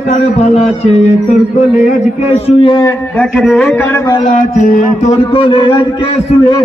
কারবালা চেয়ে তোর কোলে আজকে শুয়ে দেখ রে কারবালা চেয়ে তোর কোলে আজকে শুয়ে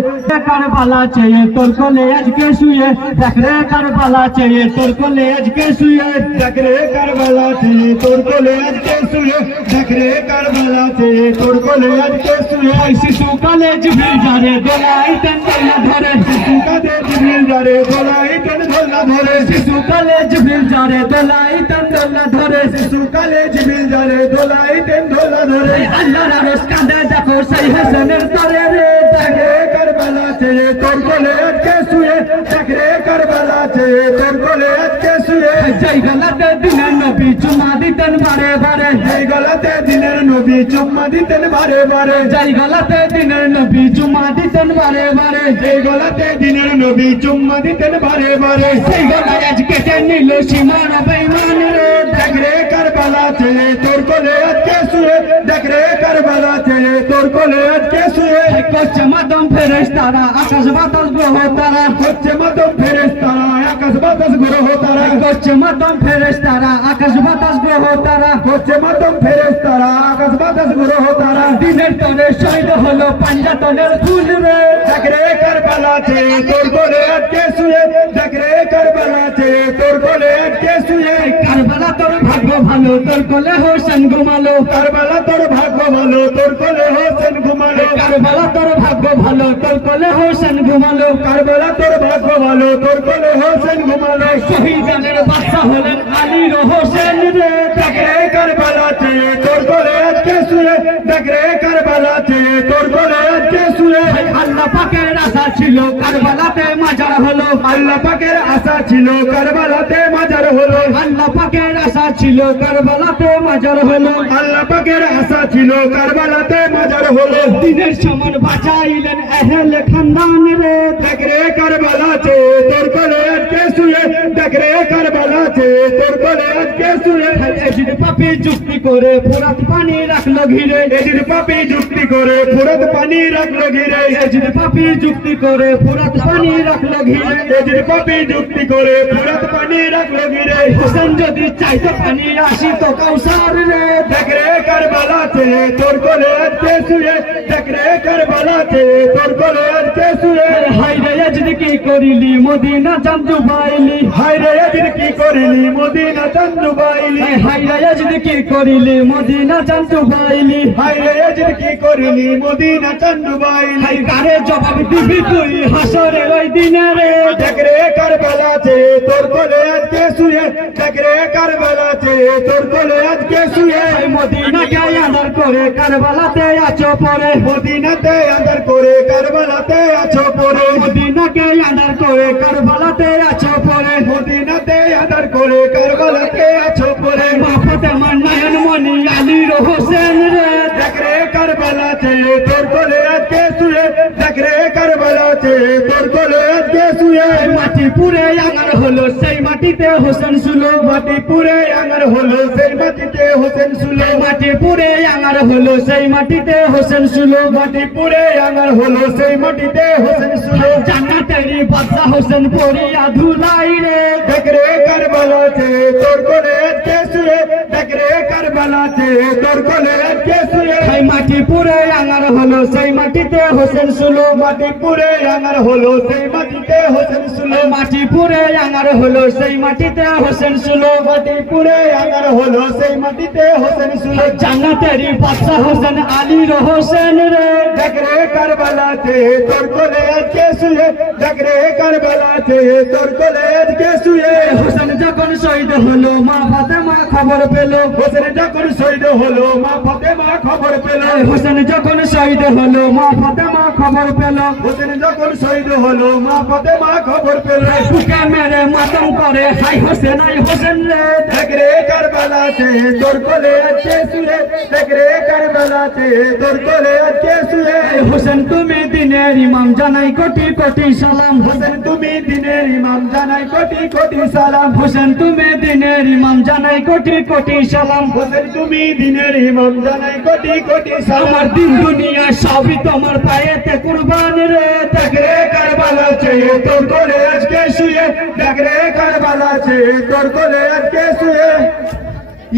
কারবালা চেয়ে তোর কোলে আজকে শুয়ে দেখ রে কারবালা চেয়ে তোর কোলে আজকে শুয়ে দেখ রে কারবালা চেয়ে তোর কোলে আজকে শুয়ে দেখ রে কারবালা চেয়ে তোর কোলে আজকে শুয়ে শিশু কালে জিবরিল যারে দোলাই তেন দোলা ধরে শিশু কালে জিবরিল যারে দোলাই তেন দোলা ধরে শিশু কালে জিবরিল যারে দোলাই তেন দোলা ধরে শিশু কালে জিবরিল যারে দোলাই তেন দোলা ধরে আল্লাহর আরশ কাঁদে দেখো সেই হাসানের তরে রে দেখ রে কারবালা চেয়ে তোর কোলে আজকে শুয়ে দেখ রে কারবালা চেয়ে তোর কোলে আজকে শুয়ে যেই গলাতে দিনের নবী চুমা দিতেন বারে বারে যেই গলাতে দিনের নবী চুমা দিতেন বারে বারে যেই গলাতে দিনের নবী চুমা দিতেন বারে বারে যেই গলাতে দিনের নবী চুমা দিতেন বারে বারে সেই গলায় আজ কেটে নিল সীমান বেঈমান রে দেখ রে কারবালা চেয়ে তোর কোলে আজকে শুয়ে দেখ রে কারবালা চেয়ে তোর কোলে আজকে শুয়ে করছে মাদম ফেরেশতারা আকাশ বাতাস গ্রহ তারা করছে মাদম ফেরেশতারা আকাশ বাতাস গ্রহ তারা করছে মাদম ফেরেশতারা আকাশ বাতাস গ্রহ তারা করছে মাদম ফেরেশতারা আকাশ বাতাস গ্রহ তারা দিনের তরে শহীদ হলো পাঞ্জাতনের ফুল রে দেখ রে কারবালা চেয়ে তোর কোলে আজকে শুয়ে দেখ রে কারবালা চেয়ে তোর কোলে আজকে শুয়ে কারবালা তোর ভাগ্য ভালো তোর কোলে হোসেন ঘুমালো কারবালা তোর ভাগ্য ভালো তোর কোলে হোসেন ঘুমালো কারবালা তোর ভাগ্য ভালো তোর কোলে হোসেন ঘুমালো কারবালা তোর ভাগ্য ভালো তোর কোলে হোসেন ঘুমালো শহীদের বাদশা হলেন আলীর হোসেন রে দেখ রে কারবালা চেয়ে তোর কোলে আজকে শুয়ে দেখ রে কারবালা চেয়ে তোর কোলে আজকে শুয়ে আল্লাহ পাকের আশা ছিল কারবালাতে মাজার হলো আল্লাহ পাকের আশা ছিল কারবালাতে মাজার হলো আল্লাহ পাকের আশা ছিল কারবালাতে মাজার হলো আল্লাহ পাকের আশা ছিল কারবালাতে মাজার হলো দিনের সমান বাঁচাইলেন আহলে খানদান রে দেখ রে কারবালা চেয়ে তোর কোলে আজকে শুয়ে দেখ রে কারবালা চেয়ে তোর কোলে আজকে শুয়ে এজিদ পাপী যুক্তি করে ফুরাত পানি রাখলো ঘিরে এজিদ পাপী যুক্তি করে ফুরাত পানি রাখলো ঘিরে এজিদ পাপী যুক্তি করে ফুরাত পানি রাখলো ঘিরে এজিদ পাপী যুক্তি করে ফুরাত পানি রাখলো ঘিরে হোসেন যদি চাইতো পানি আসিত কাউসার রে দেখ রে কারবালা চেয়ে তোর কোলে আজকে শুয়ে দেখ রে কারবালা চেয়ে তোর কোলে আজকে শুয়ে হায় রে এজিদ কি করিলি মদিনা চাঁদ ডুবাইলি হায় রে এজিদ কি করিলি মদিনা চাঁদ ডুবাইলি হায় রে এজিদ কি করিলি মদিনা চাঁদ ডুবাইলি হায় রে এজিদ কি করিলি মদিনা চাঁদ ডুবাইলি হায় কারে জবাব দিবি তুই হাসরের ওই দিনে রে দেখ রে কারবালা চেয়ে তোর কোলে আজকে শুয়ে দেখ রে কারবালা চেয়ে তোর কোলে আজকে শুয়ে মদিনাকে আদর করে কারবালাতে আছো পরে মদিনাতে আদর করে কারবালাতে আছো পরে মদিনাকে আদর করে কারবালাতে আছো পরে মদিনাতে আদর করে কারবালাতে আছো পরে মা ফাতেমা নয়ন মনি আলীর হোসেন রে দেখ রে কারবালা চেয়ে তোর কোলে আজকে শুয়ে দেখ রে কারবালা চেয়ে তোর কোলে আজকে শুয়ে মাটি পুরে আঙার হলো সেই মাটিতে হোসেন শুলো মাটি পুরে আঙার হলো সেই মাটিতে হোসেন শুলো মাটি পুরে আঙার হলো সেই মাটিতে হোসেন শুলো মাটি পুরে আঙার হলো সেই মাটিতে হোসেন শুলো জান্নাতেরই বাদশা হোসেন পরিয়া ধুলাই রে দেখ রে কারবালা চেয়ে তোর কোলে আজকে শুয়ে দেখ রে কারবালা চেয়ে তোর কোলে আজকে শুয়ে মাটি পুরে আঙার হলো সেই মাটিতে হোসেন শুলো মাটি পুরে আঙার হলো সেই মাটিতে হোসেন শুলো মাটি পুরে আঙার হলো সেই মাটিতে হোসেন শুলো মাটি পুরে আঙার হলো সেই মাটিতে হোসেন শুলো জান্নাতেরই বাদশা হোসেন আলীর হোসেন রে দেখ রে কারবালা চেয়ে তোর কোলে আজকে শুয়ে দেখ রে কারবালা চেয়ে তোর কোলে আজকে শুয়ে হোসেন যখন শহীদ হলো মা ফাতেমা খবর পেল হোসেন যখন শহীদ হলো মা ফাতেমা খবর পেল হোসেন যখন শহীদ হলো মা ফাতেমা খবর পেল হোসেন যখন শহীদ হলো মা ফাতেমা খবর পেল বুকে মেরে মাতম করে হাই হোসেন আই হোসেন রে দেখ রে কারবালা চেয়ে তোর কোলে আজকে শুয়ে দেখ রে কারবালা চেয়ে তোর কোলে আজকে শুয়ে হোসেন তুমি দিনের ইমাম জানাই কোটি কোটি সালাম হোসেন তুমি দিনের ইমাম জানাই কোটি কোটি সালাম হোসেন তুমি দিনের ইমাম জানাই কোটি কোটি সালাম হোসেন তুমি দিনের ইমাম জানাই কোটি কোটি সালাম আমার দিন দুনিয়া সবই তোমার পায়েতে কুরবান রে দেখ রে কারবালা চেয়ে তোর কোলে আজকে শুয়ে দেখ রে কারবালা চেয়ে তোর কোলে আজকে শুয়ে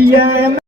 ইয়া